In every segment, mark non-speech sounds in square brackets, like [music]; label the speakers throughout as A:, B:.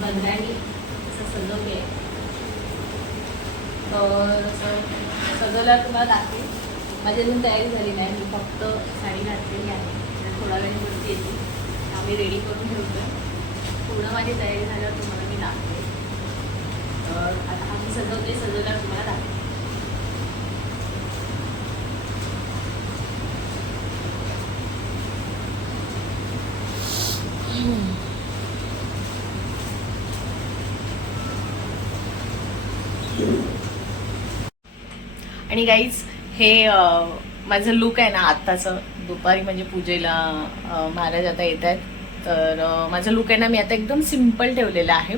A: बंधाने असं सजवली आहे. तर सजवल्यावर तुम्हाला दाखवेल माझी अजून तयारी झाली नाही. मी फक्त साडी घातलेली आहे. थोडा वेळ वेळेवरती येते. आम्ही रेडी करून ठेवतो. पूर्ण माझी तयारी झाल्यावर तुम्हाला मी दाखवेल तर आता आम्ही सजवते सजवल्यावर तुम्हाला दाखवेल आणि गाईज हे माझं लुक आहे ना आत्ताचं. दुपारी म्हणजे पूजेला महाराज आता येत आहेत तर माझं लुक आहे ना मी आता एकदम सिंपल ठेवलेलं आहे.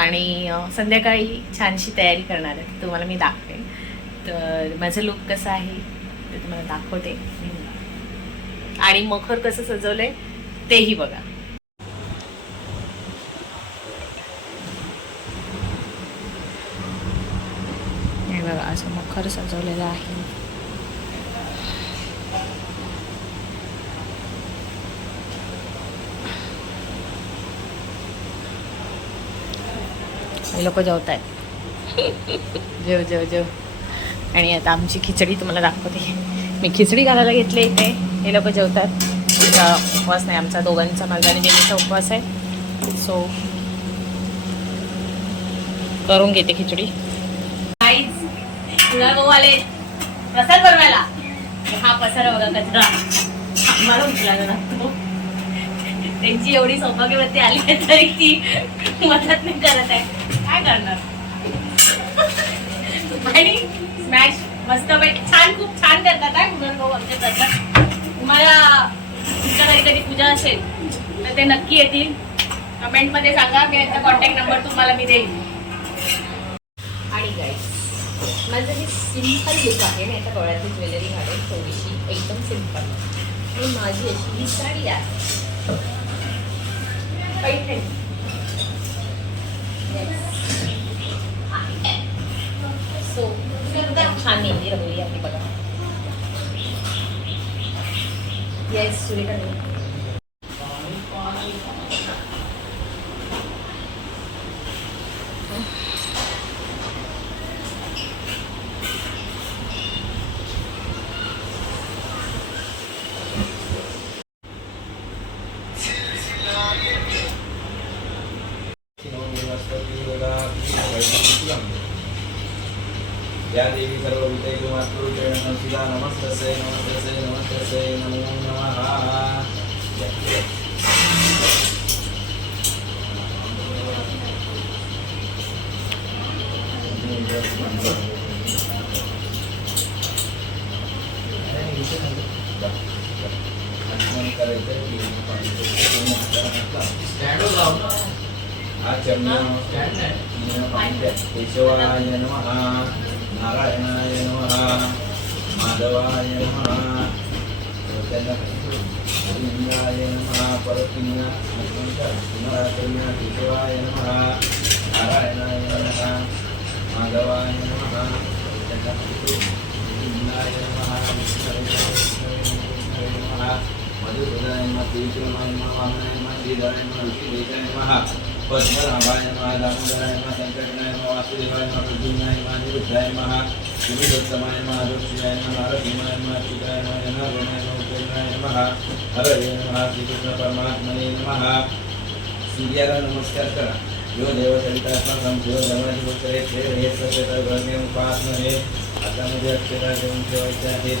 A: आणि संध्याकाळी छानशी तयारी करणार आहे. तुम्हाला मी दाखवेन. तर माझं लुक कसं आहे ते तुम्हाला दाखवते. आणि मखर कसं सजवलं आहे तेही बघा हे बघा असं मखर सजवलेलं आहे. हे लोक जेवत आहेत जेव जेव जेव. आणि आता आमची खिचडी तुम्हाला दाखवते. मी खिचडी घालायला घेतली इथे. हे लोक जेवतात. आमचा उपवास नाही आमचा दोघांचा माझा आणि बेबीचा उपवास आहे. सो करून घेते खिचडी. तुला भाऊ आले. प्रसाद बनवायला. हा पसारा बघा कचरा. मला उठला जरा त्यांची एवढी सौभाग्यवती आली आहे तरी ती मदत नाही करत आहे. काय करणार? आणि स्मॅश मस्त छान खूप छान करतात आहे कुणाल भाऊ आमच्या प्रसाद. तुम्हाला तुमच्या घरी कधी पूजा असेल तर ते नक्की येतील. कमेंटमध्ये सांगा मी यांचा कॉन्टॅक्ट नंबर तुम्हाला मी देईन. आणि गाईस माझं हे सिंपल लुक आहे मी आता डोळ्यातली ज्वेलरी घालेल थोडीशी एकदम सिंपल आणि माझी अशी ही साडी आहे. पैठणी. सो एकदम छान नेहमी रंगली आहे बघा. येस सुरेखा
B: या देवी सर्व विजय मातृ शिला नमस्तसे नमस्तसे नमस्तसे नमो नमः. केशवाय नमः नारायणाय नमः. माधवाय नमः। इंद्राय नमः परपुण्य केशवाय नमः। नारायणाय नमः माधवाय नमः इंद्राय नमः नमः मधुसूदनाय नमः तीर्थमाय नमः वामनाय नमः श्रीधराय नमः ऋषिकेशाय नमः पद्मनाभाय नमः दामोदराय नमः संकटनाय नमः वासुदेवाय नमः प्रद्युम्नाय नमः अनिरुद्धाय नमः शिवदत्तमाय नमः अरुषियाय नमः नरसिंहाय नमः चित्राय नमः जनार्दनाय नमः उपेन्द्राय नमः हरये नमः श्रीकृष्ण परमात्मने नमः सूर्याला नमस्कार. करा यो देव सवितात्मकं शिव धर्माची गोचरे खेळ हे सत्य अक्षरा घेऊन ठेवायचे आहेत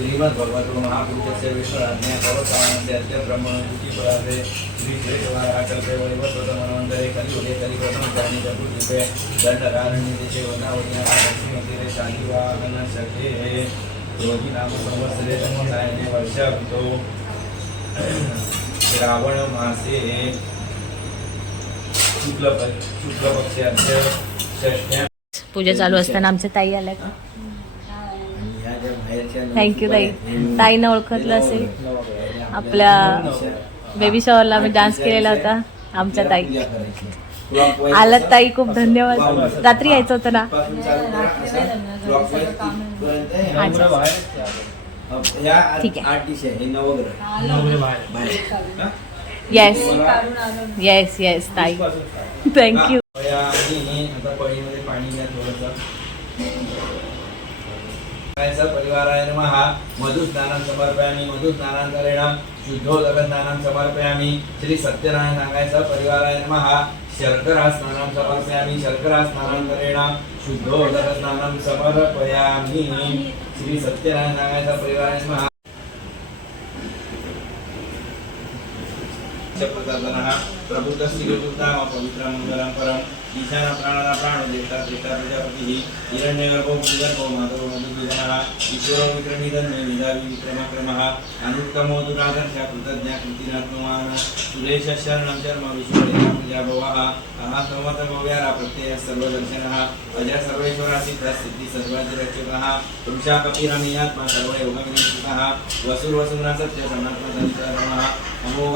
B: श्रीमद भगवतो महापुरुषस्य विश्वराज्ञा सर्वसामान्यस्य अद्य पराधे श्री श्रेष्ठवाराकल्पे कलियुगे कलिप्रथम ज्ञानी चतुर्दीपे दण्डकारण्ये देशे वनावन्याः लक्ष्मीमन्दिरे शालिवाहनशके रोगी संवत्सरे समसायने वर्षाभितो श्रावणमासे शुक्ल शुक्लपक्षास्य षष्ठ्या
A: पूजा चालू असताना आमच्या ताई आल्या
B: का?
A: थँक्यू ताई. ताईनं ओळखतलं असेल. आपल्या बेबी शॉवरला आम्ही डान्स केलेला होता आमच्या ताई. आलात ताई खूप धन्यवाद. रात्री यायचं होतं ना?
B: हे
A: ठीक आहे. येस येस येस ताई. थँक्यू
B: हा, या आणि आता पळीमध्ये पाणी घ्या थोडंसं परिवाराय नमः. मधुस्नानं समर्पयामि मधुस्नानान्तरेण शुद्धोदकस्नानं समर्पयामि. श्री सत्यनारायण सांगायचं परिवाराय नमः. शर्करा स्नानं समर्पयामि शर्करा स्नानान्तरेण शुद्धोदकस्नानं समर्पयामि. श्री सत्यनारायण सांगायचं परिवाराय नमः. प्रसादनः प्रबुद्धस्य गुरुताम पवित्रं मङ्गलं परम् ईशान प्राणदा प्राणो ज्येष्ठा ज्येष्ठा प्रजापतिः हिरण्यगर्भो भूगर्भो माधवो मधुसूदनः ईश्वरो विक्रमिदन्मे विधावि विक्रमक्रमः अनुत्तमो दुरादर्शः कृतज्ञा कृतिरात्मवान् सुरेश शरणं शर्म विश्वरेखा प्रजा भवः अहा समतमव्यारा प्रत्ययः सर्वदर्शनः अजय सर्वेश्वरा सिद्धः सिद्धि सर्वादिरक्षकः पुरुषा कपिरमीयात्मा सर्वयोगविनिष्ठितः वसुर्वसुना सत्य सनात्मसंचरणः अमोघ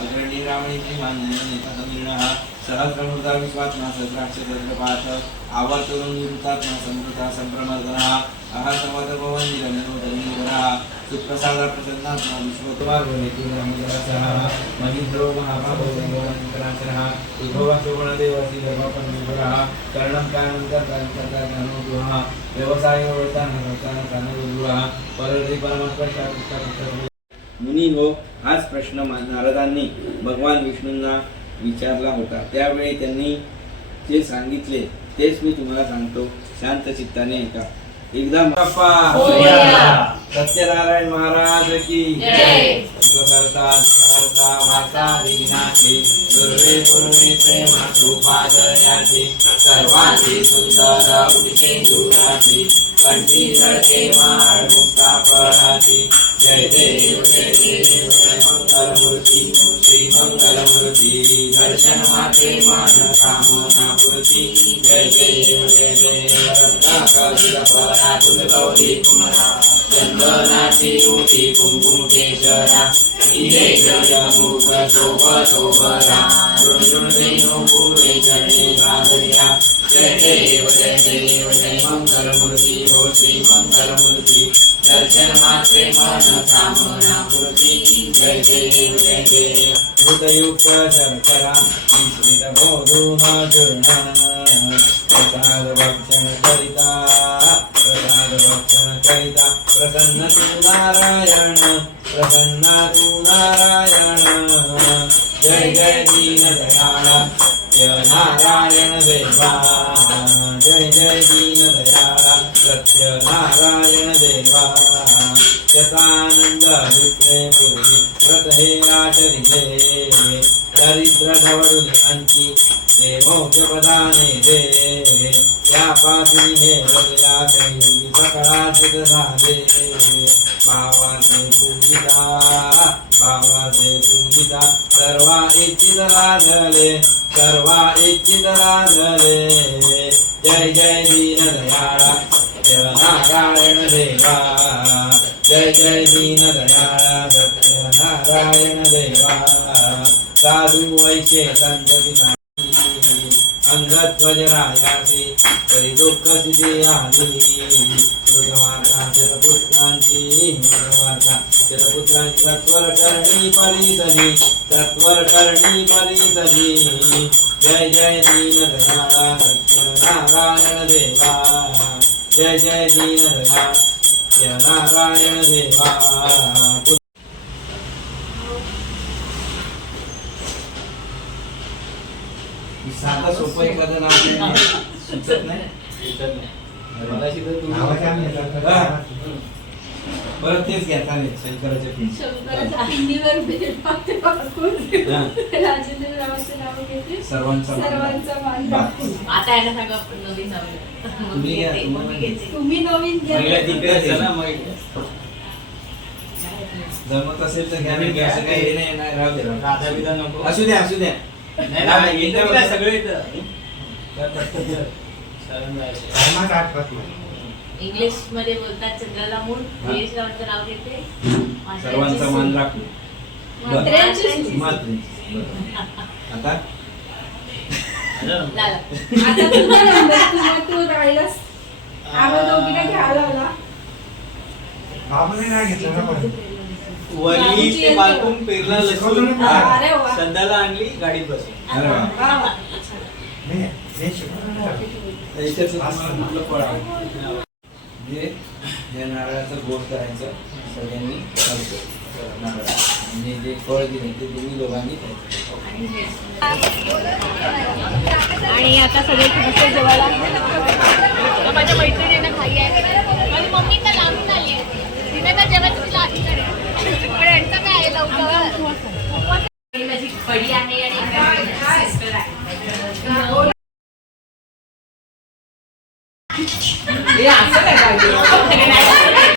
B: विवासस्वतः अग्रणी रामणी हा. सहस्रमृता विश्वात्मा सहस्राक्षसहस्रपाठ आवर्तनं निवृत्तात्मा संवृता सम्प्रमर्दनः अह समर्थभवन्दिरमिनोदनीवरः सुप्रसाद प्रसन्नात्मा विश्वकुमार्गोनेतिरमिरसः महीन्द्रो महाभागो भगवन्तराचरः विभवशोभणदेवसी धर्मपन्निवरः कर्णं कारणं कर्तारकर्ताज्ञानोद्वः व्यवसायोवर्तानवर्तानकानोद्वः परदि परमस्पर्शाकृष्टाकृष्ट मुनी हो हाच प्रश्न नारदांनी भगवान विष्णूंना विचारला होता. त्यावेळी त्यांनी जे सांगितले तेच मी तुम्हाला सांगतो. शांत चित्ताने ऐका. एकदा सत्यनारायण महाराज की
A: जय.
B: सुखकर्ता दुःखहर्ता वार्ता विघ्नाची दुर्वे पूर्वे प्रेम कृपादयाची सर्वांची सुंदर उदितेंदुराची कंठी जळके माळ मुक्ता शोभरा रुण देनो जय चरणी जय देव जय देव जय मंगलमूर्ती हो श्री मंगलमूर्ती दर्शन मात्रे मन कामना पूर्ती जय देव जय देव भूतयुक्त शर्करा मिश्रित गोधूम चूर्ण प्रसाद भक्षण करिता प्रसाद प्रसन्न तू नारायण प्रसन्न तू नारायण। जय जय दीन दयाळा जय नारायण देवा जय जय दीन दयाळा सत्य नारायण देवा शतानंद विक्रे पूर्वी व्रत हे आचरिले दरिद्र धवडुले अंती ते मोक्ष प्रदाने दे। त्यापासून हे बदला संयोगी सकाळाचित झाले भावाचे पूजिता भावाचे पूजिता सर्वा इच्छित लागले सर्वा इच्छित लागले जय जय दीन दयाळा जय नारायण देवा. जय जय दीन दयाळा सत्य नारायण देवा. साधू वैश्य संत अंगत वज्रायासी तरी दुःख सिद्धी आली मृगवार्ता शतपुत्रांची मृगवार्ता शतपुत्रांची सत्वर करणी परिसरी सत्वर करणी परिसरी. जय जय दीन दयाळा सत्य नारायण देवा जय जय दीन दयाळा नारायण देवा. साधं सोपं एखादं नाव सुचत नाही? मगाशी तर तुम्ही-
C: नावाच्या आम्ही येतात.
B: हा. परत तेच घ्या चालेल. पीठ
D: शंकराच्या.
B: हा. सर्वांचा.
A: आता याला सांगा नवीन नवीन
B: तुम्ही
D: नवीन
B: तिकडे चला मग
E: जमत
B: असेल तर घ्या नाही घ्या. असं काही हे नाही नाही, राहू दे असू द्या असू द्या.
A: इंग्लिशमध्ये बोलतात चंद्राला मूळ. रावांचं नाव घेते.
B: सर्वांचा मान राखू
D: मात्र्यांची
A: बरं.
D: सूची.
B: मात्र आता?
A: झालं. [laughs]
D: आता तुझा नंबर तुला तू राहिलास? आम्हा दोघीला घ्यायला
C: बाबाने नाही घेतलं ना पण.
E: वरली ते बालकून पेरला लसूण
C: हा.
D: अरे वा
E: संध्याला आणली गाडीत बसून
B: अरे वा.
D: वा वा.
C: नाही, हे शिकवलं नाही.
B: इथेच तुम्हाला कुठलं फळ आहे? जे या नारळाचं गोड करायचं सगळ्यांनी खायचं. नारळ आणि जे फळ दिले ते तुम्ही दोघांनी खायचं
A: आणि आता सगळे मस्त जेवायला माझ्या मैत्रिणींना खाई आहे माझी मम्मी तर लांबून आली आहे तिने तर जेवायचं तिला आधी करेल पण यांचं काय आहे